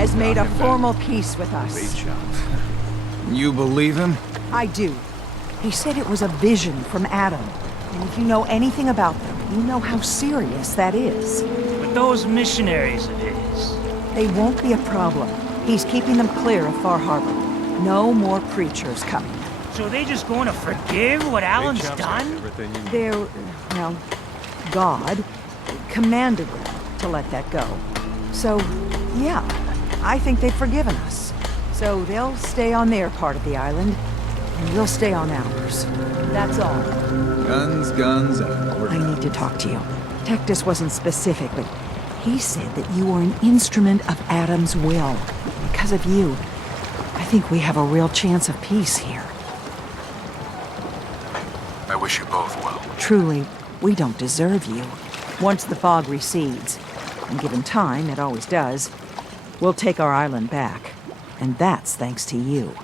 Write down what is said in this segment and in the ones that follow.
has made a formal peace with us. You believe him? I do. He said it was a vision from Adam. And if you know anything about them, you know how serious that is. With those missionaries of his. They won't be a problem. He's keeping them clear of Far Harbor. No more preachers coming. So they just going to forgive what Alan's done? They're, well, God commanded them to let that go. So, yeah, I think they've forgiven us. So they'll stay on their part of the island, and we'll stay on ours. That's all. Guns, and I need to talk to you. Tectus wasn't specific, but he said that you were an instrument of Adam's will. Because of you, I think we have a real chance of peace here. I wish you both well. Truly, we don't deserve you. Once the fog recedes, and given time, it always does, we'll take our island back. And that's thanks to you.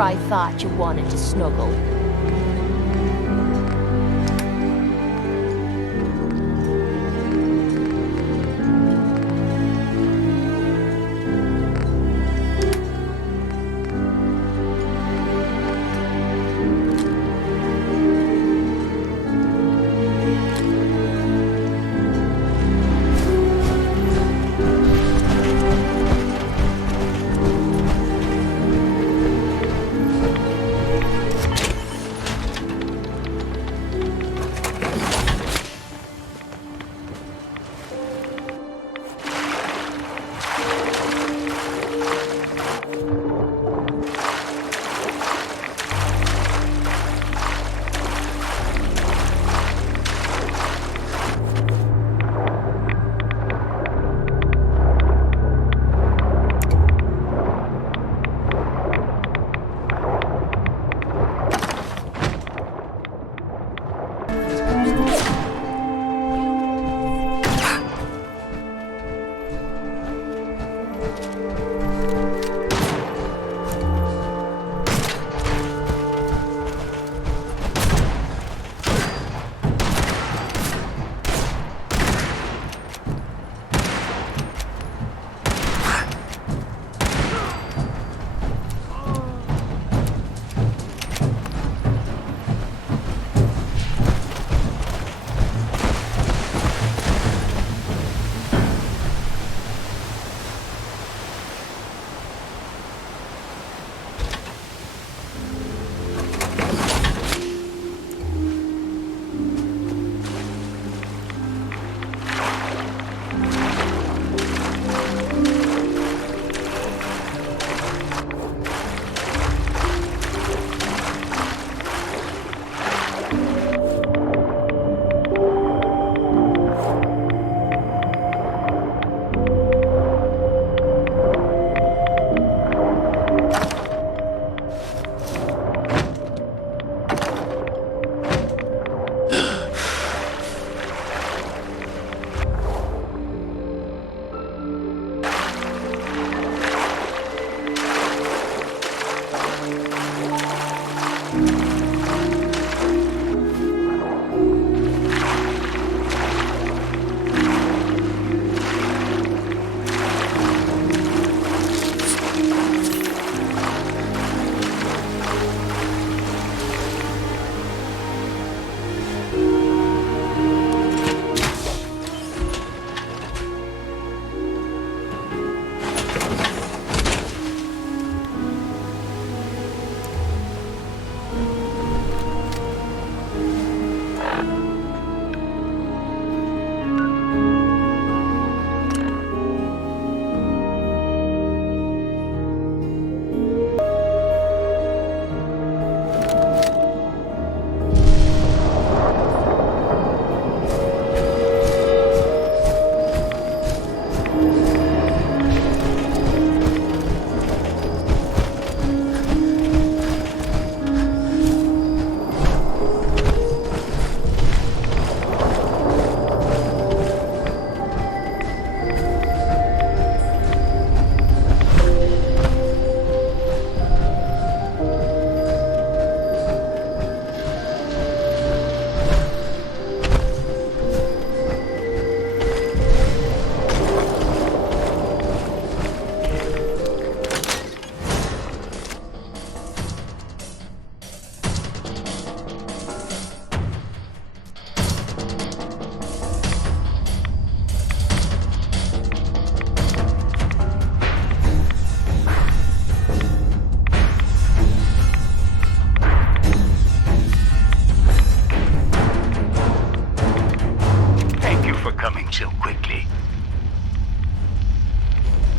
I thought you wanted to snuggle.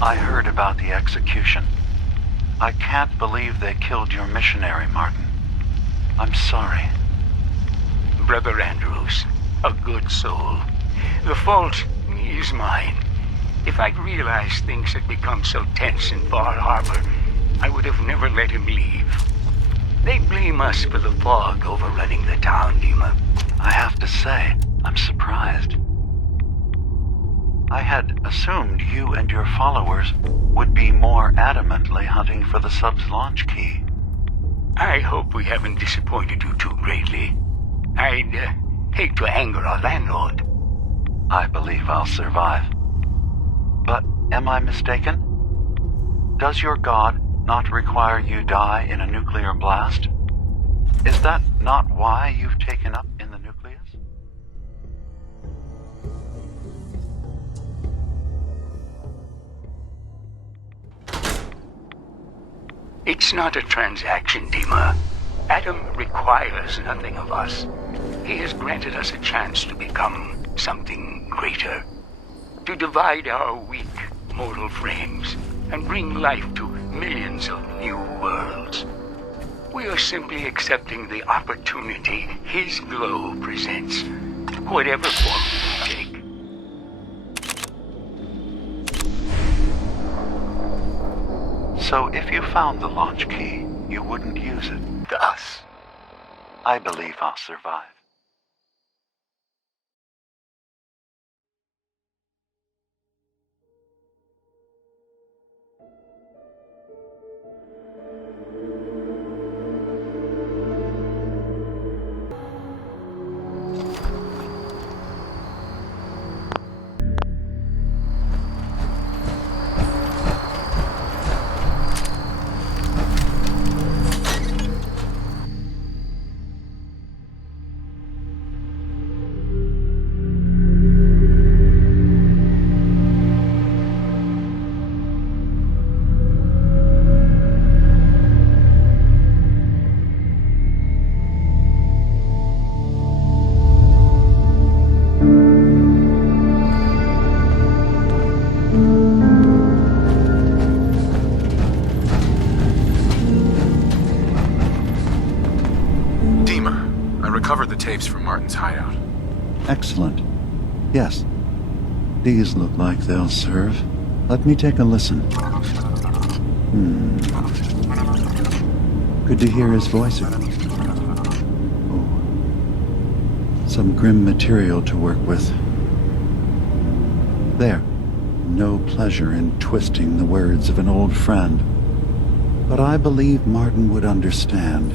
I heard about the execution. I can't believe they killed your missionary, Martin. I'm sorry. Brother Andrews, a good soul. The fault is mine. If I'd realized things had become so tense in Bar Harbor, I would have never let him leave. They blame us for the fog overrunning the town, Dima. I have to say, I'm surprised. I had assumed you and your followers would be more adamantly hunting for the sub's launch key. I hope we haven't disappointed you too greatly. I'd hate to anger our landlord. I believe I'll survive. But am I mistaken? Does your god not require you die in a nuclear blast? Is that not why you've taken up in the nucleus? It's not a transaction, Dima. Adam requires nothing of us. He has granted us a chance to become something greater. To divide our weak, mortal frames and bring life to millions of new worlds. We are simply accepting the opportunity his glow presents, whatever form it may take. So if you found the launch key, you wouldn't use it. To us. I believe I'll survive. Recovered the tapes from Martin's hideout. Excellent. Yes. These look like they'll serve. Let me take a listen. Good to hear his voice again. Oh. Some grim material to work with. There. No pleasure in twisting the words of an old friend. But I believe Martin would understand.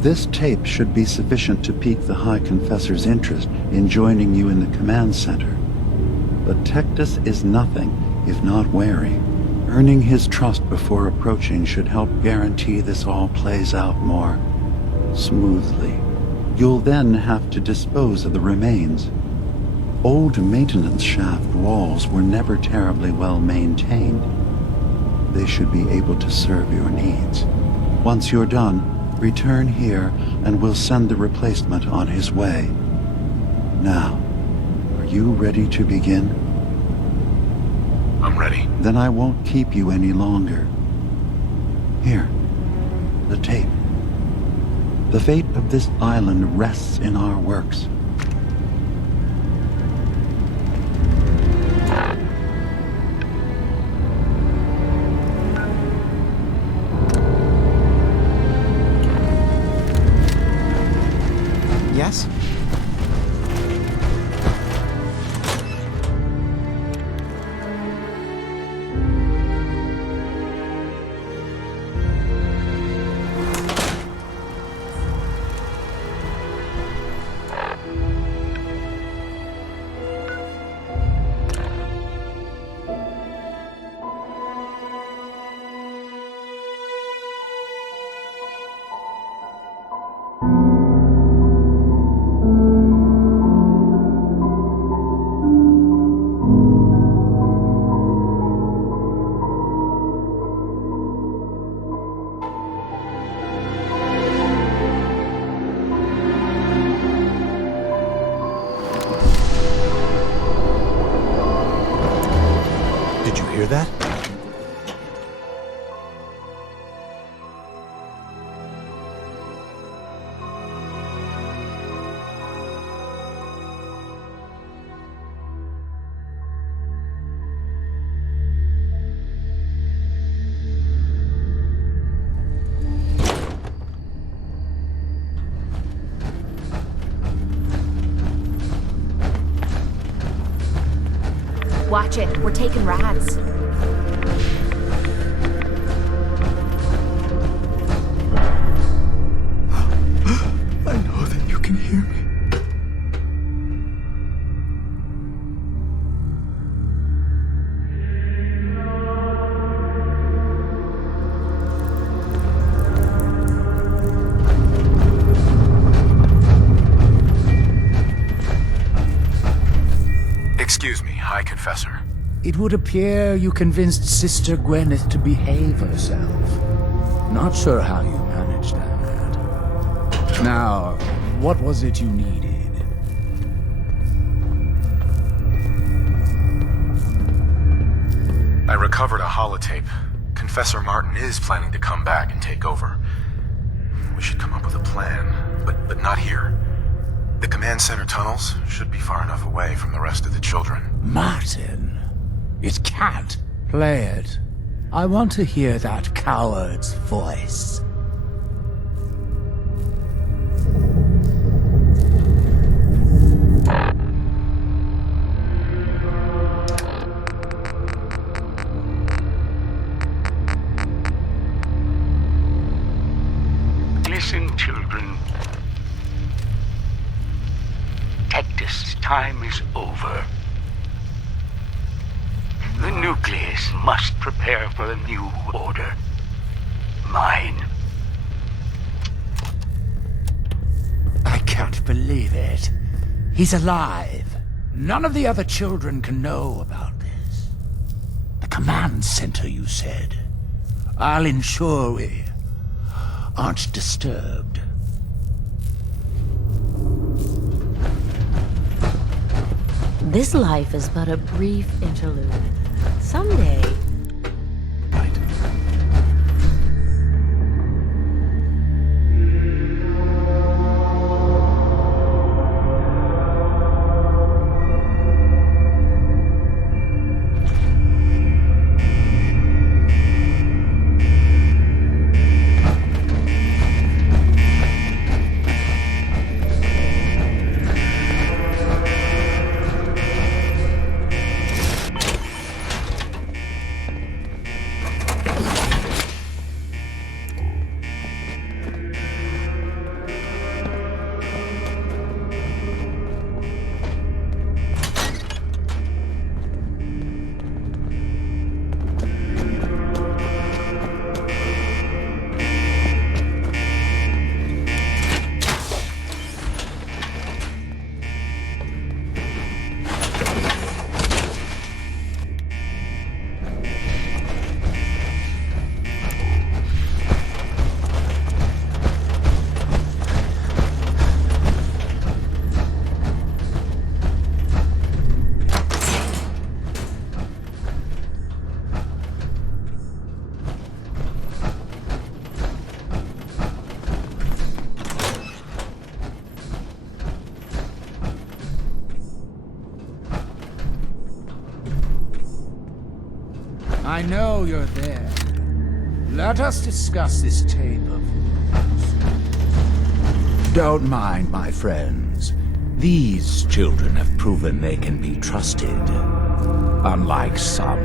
This tape should be sufficient to pique the High Confessor's interest in joining you in the command center. But Tectus is nothing if not wary. Earning his trust before approaching should help guarantee this all plays out more smoothly. You'll then have to dispose of the remains. Old maintenance shaft walls were never terribly well maintained. They should be able to serve your needs. Once you're done, return here, and we'll send the replacement on his way. Now, are you ready to begin? I'm ready. Then I won't keep you any longer. Here, the tape. The fate of this island rests in our works. Yes? Did you hear that? Watch it, we're taking rats. I know that you can hear me. Excuse me, High Confessor. It would appear you convinced Sister Gwyneth to behave herself. Not sure how you managed that. Now, what was it you needed? I recovered a holotape. Confessor Martin is planning to come back and take over. We should come up with a plan, but not here. The command center tunnels should be far enough away from the rest of the children. Martin? It can't. Play it. I want to hear that coward's voice. Listen, children. Tectus' time is over. The nucleus must prepare for a new order. Mine. I can't believe it. He's alive. None of the other children can know about this. The command center, you said. I'll ensure we aren't disturbed. This life is but a brief interlude. Someday, I know you're there. Let us discuss this tape of yours. Don't mind, my friends. These children have proven they can be trusted. Unlike some.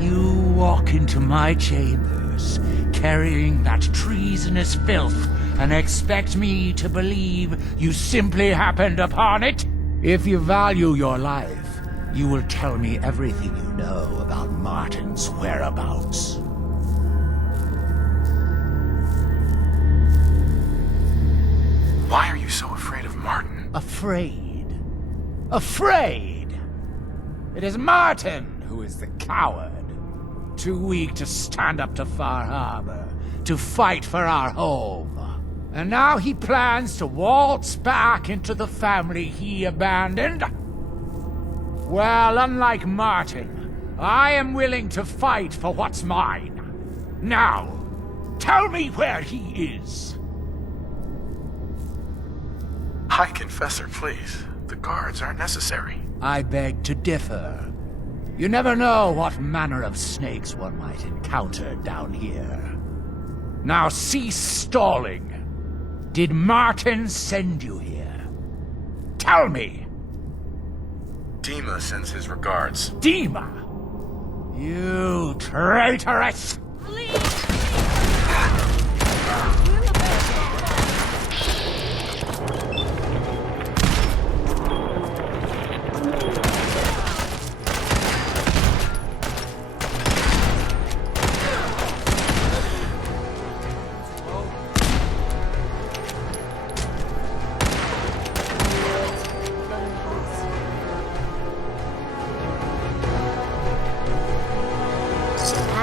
You walk into my chambers, carrying that treasonous filth, and expect me to believe you simply happened upon it? If you value your life, you will tell me everything you know about Martin's whereabouts. Why are you so afraid of Martin? Afraid? Afraid? It is Martin who is the coward. Too weak to stand up to Far Harbor, to fight for our home. And now he plans to waltz back into the family he abandoned? Well, unlike Martin, I am willing to fight for what's mine. Now, tell me where he is. High Confessor, please. The guards aren't necessary. I beg to differ. You never know what manner of snakes one might encounter down here. Now cease stalling. Did Martin send you here? Tell me. Dima sends his regards. Dima! You traitorous!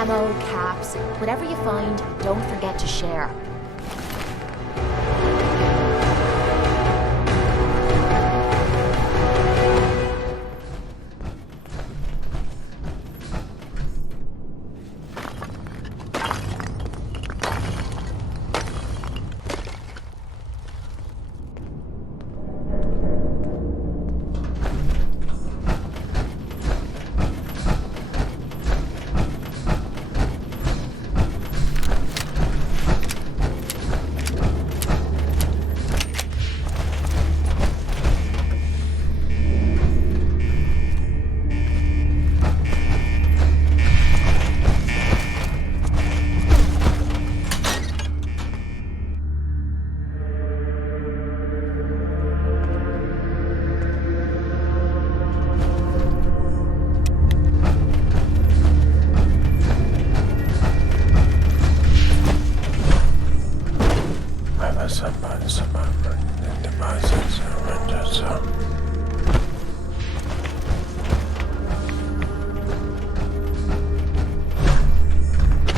Ammo, caps, whatever you find, don't forget to share.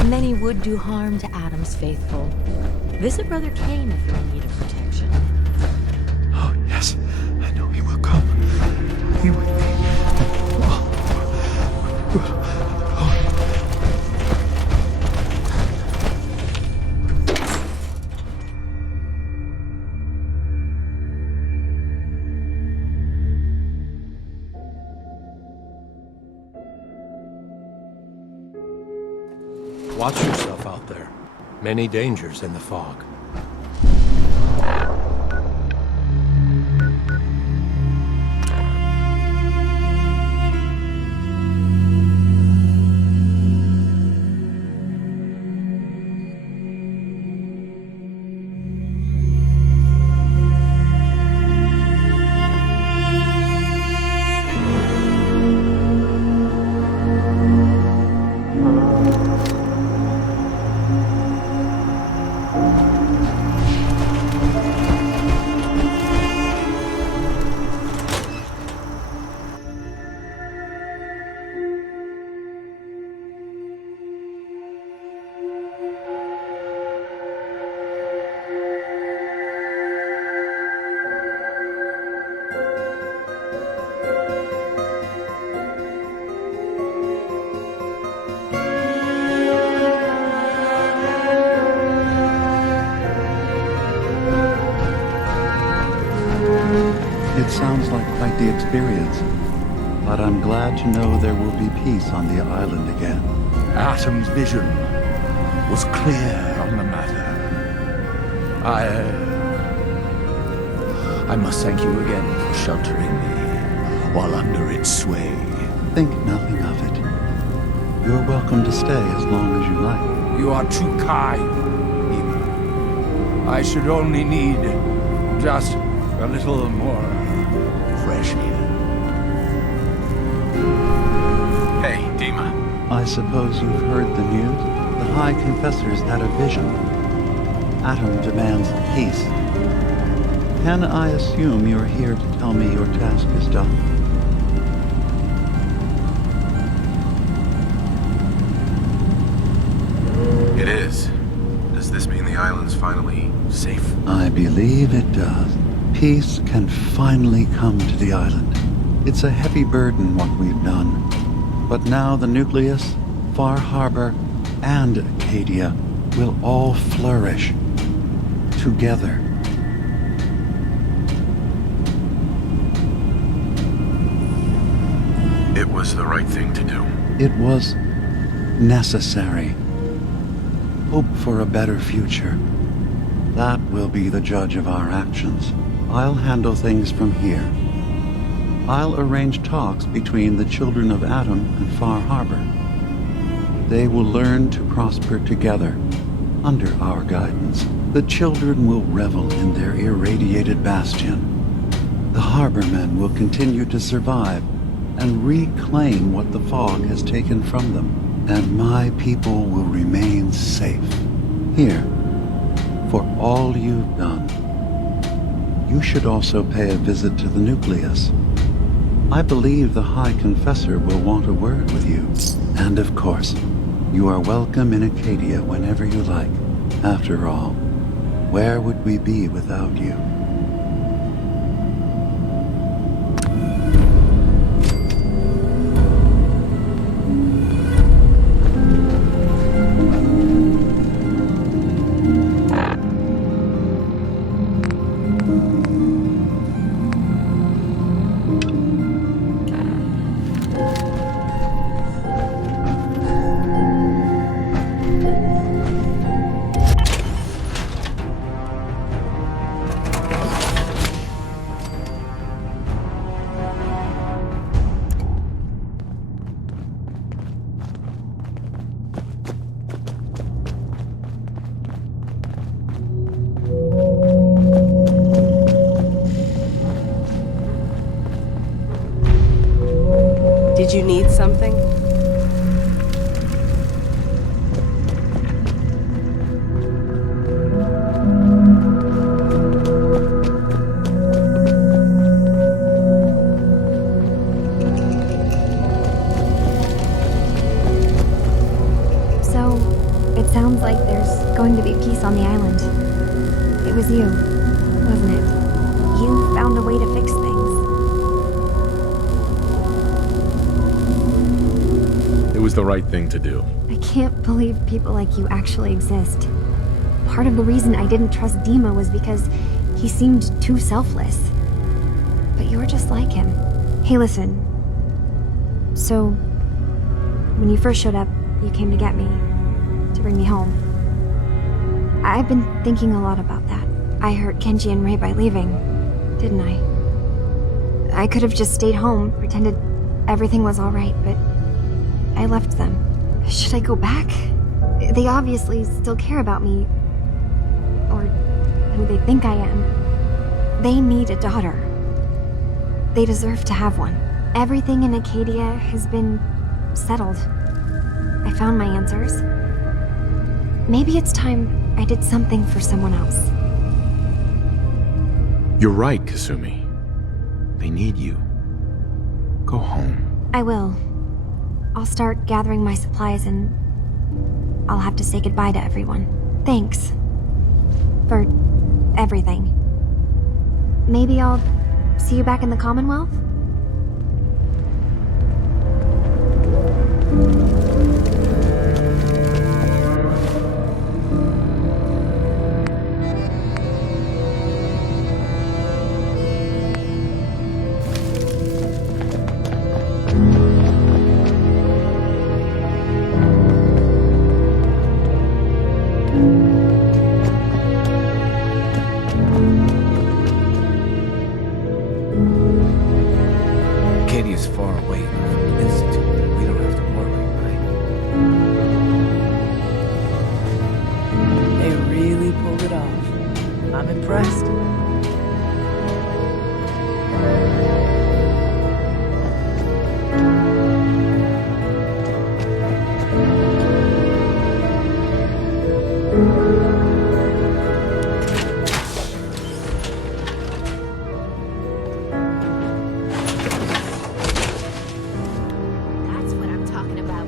Many would do harm to Adam's faithful. Visit Brother Cain if you're in need of protection. Oh, yes. I know he will come. He will. Watch yourself out there. Many dangers in the fog. It sounds like quite the experience, but I'm glad to know there will be peace on the island again. Atom's vision was clear on the matter. I must thank you again for sheltering me while under its sway. Think nothing of it. You're welcome to stay as long as you like. You are too kind, Eva. I should only need just a little more fresh air. Hey, Dima. I suppose you've heard the news? The High Confessor's had a vision. Atom demands peace. Can I assume you're here to tell me your task is done? It is. Does this mean the island's finally safe? I believe it does. Peace can finally come to the island. It's a heavy burden what we've done. But now the Nucleus, Far Harbor, and Acadia will all flourish together. It was the right thing to do. It was necessary. Hope for a better future. That will be the judge of our actions. I'll handle things from here. I'll arrange talks between the children of Atom and Far Harbor. They will learn to prosper together under our guidance. The children will revel in their irradiated bastion. The harbormen will continue to survive and reclaim what the fog has taken from them. And my people will remain safe. Here, for all you've done, you should also pay a visit to the nucleus. I believe the High Confessor will want a word with you. And of course, you are welcome in Acadia whenever you like. After all, where would we be without you? Did you need something? So, it sounds like there's going to be peace on the island. It was you, wasn't it? You found a way to fix things. It was the right thing to do. I can't believe people like you actually exist. Part of the reason I didn't trust Dima was because he seemed too selfless. But you're just like him. Hey, listen. So, when you first showed up, you came to get me, to bring me home. I've been thinking a lot about that. I hurt Kenji and Ray by leaving, didn't I? I could have just stayed home, pretended everything was alright, but I left them. Should I go back? They obviously still care about me. Or who they think I am. They need a daughter. They deserve to have one. Everything in Acadia has been settled. I found my answers. Maybe it's time I did something for someone else. You're right, Kasumi. They need you. Go home. I will. I'll start gathering my supplies and I'll have to say goodbye to everyone. Thanks. For everything. Maybe I'll see you back in the Commonwealth? Acadia's far away from the Institute. We don't have to worry, right? They really pulled it off. I'm impressed. That's what I'm talking about.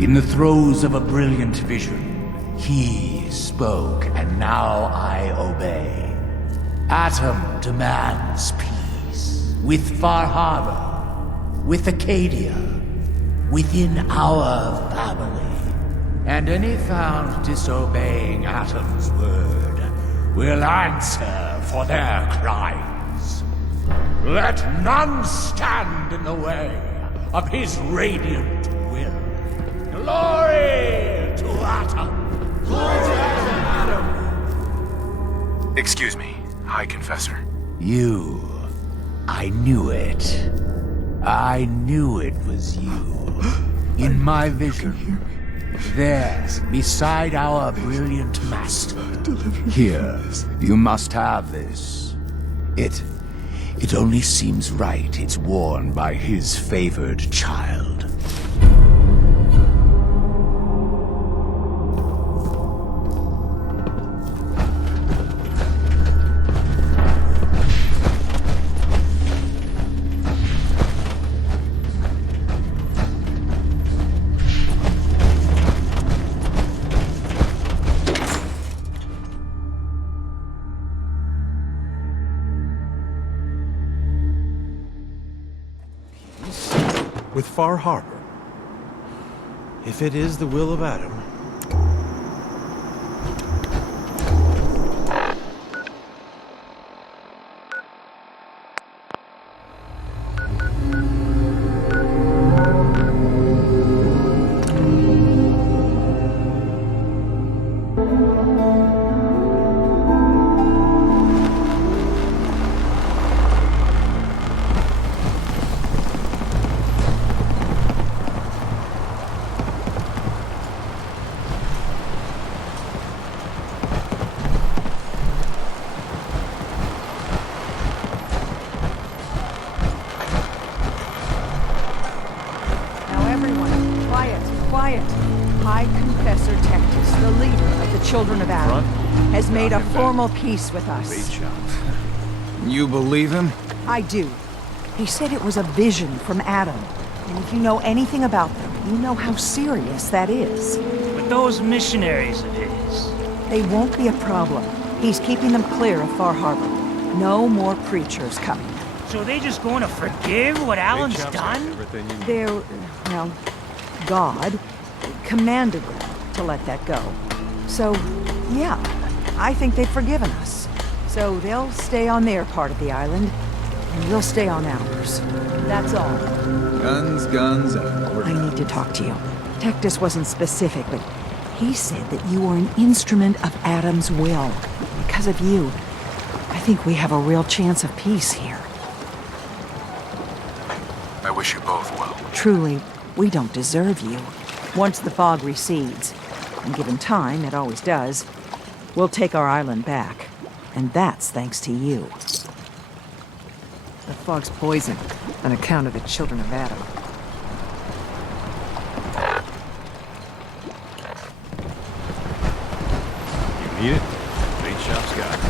In the throes of a brilliant vision, he spoke, and now I obey. Atom demands peace with Far Harbor, with Acadia, within our family. And any found disobeying Atom's word will answer for their crimes. Let none stand in the way of his radiant will. Glory to Atom! Glory to Atom! Excuse me, High Confessor. You. I knew it. I knew it was you. In my vision, there, beside our brilliant master. Here, you must have this. It only seems right it's worn by his favored child. With Far Harbor. If it is the will of Adam. High Confessor Tectus, the leader of the Children of Adam, has made a formal peace with us. You believe him? I do. He said it was a vision from Adam. And if you know anything about them, you know how serious that is. But those missionaries of his... They won't be a problem. He's keeping them clear of Far Harbor. No more preachers coming. So they just going to forgive what Alan's done? They're, well, God commanded them to let that go. So, yeah, I think they've forgiven us. So they'll stay on their part of the island, and we'll stay on ours. That's all. Guns, and I need to talk to you. Tectus wasn't specific, but he said that you were an instrument of Adam's will. Because of you, I think we have a real chance of peace here. I wish you both well. Truly, we don't deserve you. Once the fog recedes, and given time, it always does, we'll take our island back. And that's thanks to you. The fog's poison, on account of the Children of Adam. You need it? Bait shop's got it.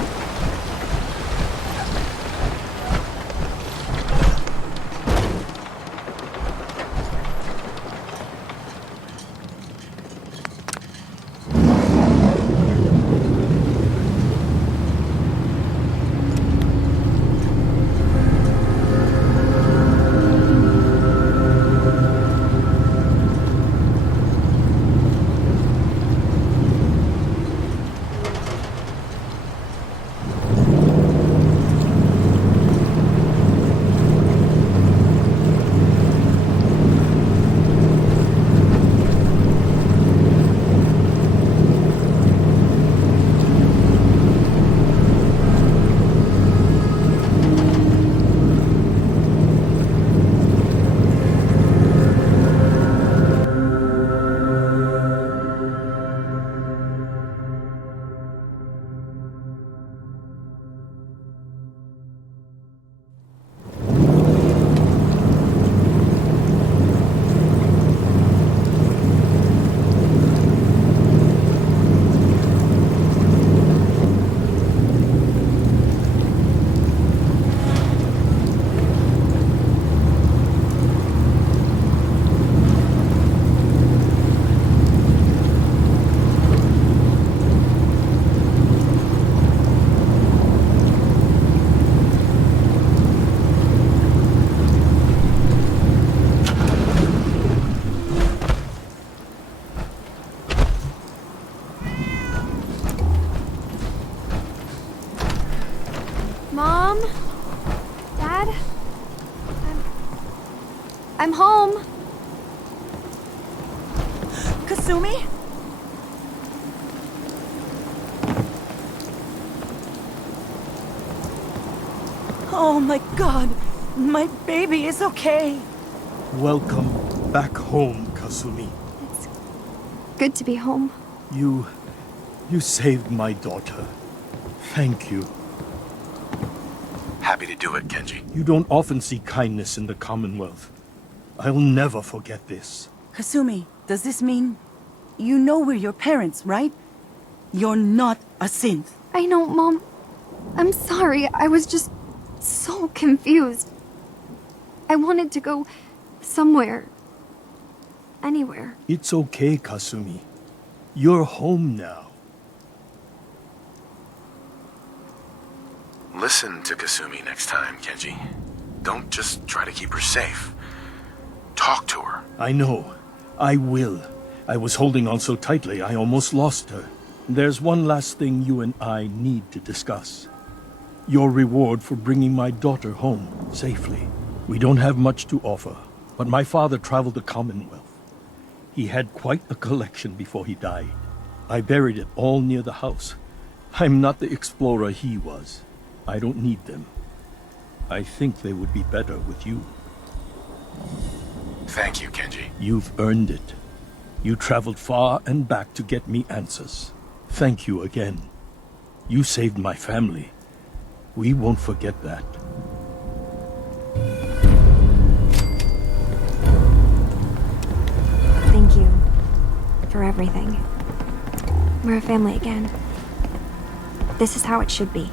I'm home. Kasumi? Oh my god, my baby is okay. Welcome back home, Kasumi. It's good to be home. You saved my daughter. Thank you. Happy to do it, Kenji. You don't often see kindness in the Commonwealth. I'll never forget this. Kasumi, does this mean you know we're your parents, right? You're not a synth. I know, Mom. I'm sorry. I was just so confused. I wanted to go somewhere. Anywhere. It's okay, Kasumi. You're home now. Listen to Kasumi next time, Kenji. Don't just try to keep her safe. Talk to her. I know. I will. I was holding on so tightly I almost lost her. There's one last thing you and I need to discuss. Your reward for bringing my daughter home safely. We don't have much to offer, but my father traveled the Commonwealth. He had quite a collection before he died. I buried it all near the house. I'm not the explorer he was. I don't need them. I think they would be better with you. Thank you, Kenji. You've earned it. You traveled far and back to get me answers. Thank you again. You saved my family. We won't forget that. Thank you for everything. We're a family again. This is how it should be.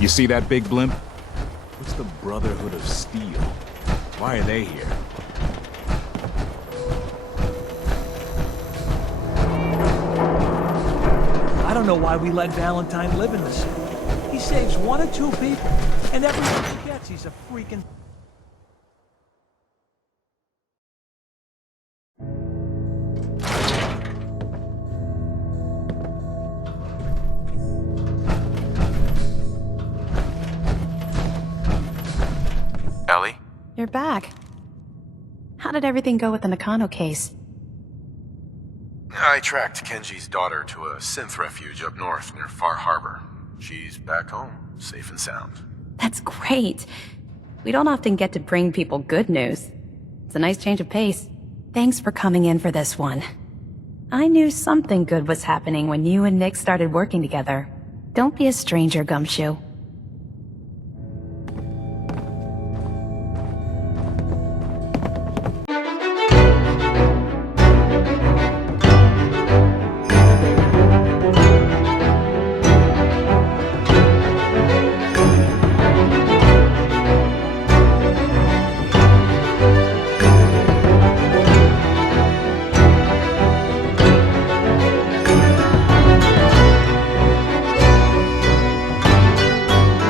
You see that big blimp? What's the Brotherhood of Steel? Why are they here? I don't know why we let Valentine live in the city. He saves 1 or 2 people, and everyone forgets he's a freaking... Ellie? You're back. How did everything go with the Nakano case? I tracked Kenji's daughter to a synth refuge up north near Far Harbor. She's back home, safe and sound. That's great. We don't often get to bring people good news. It's a nice change of pace. Thanks for coming in for this one. I knew something good was happening when you and Nick started working together. Don't be a stranger, Gumshoe.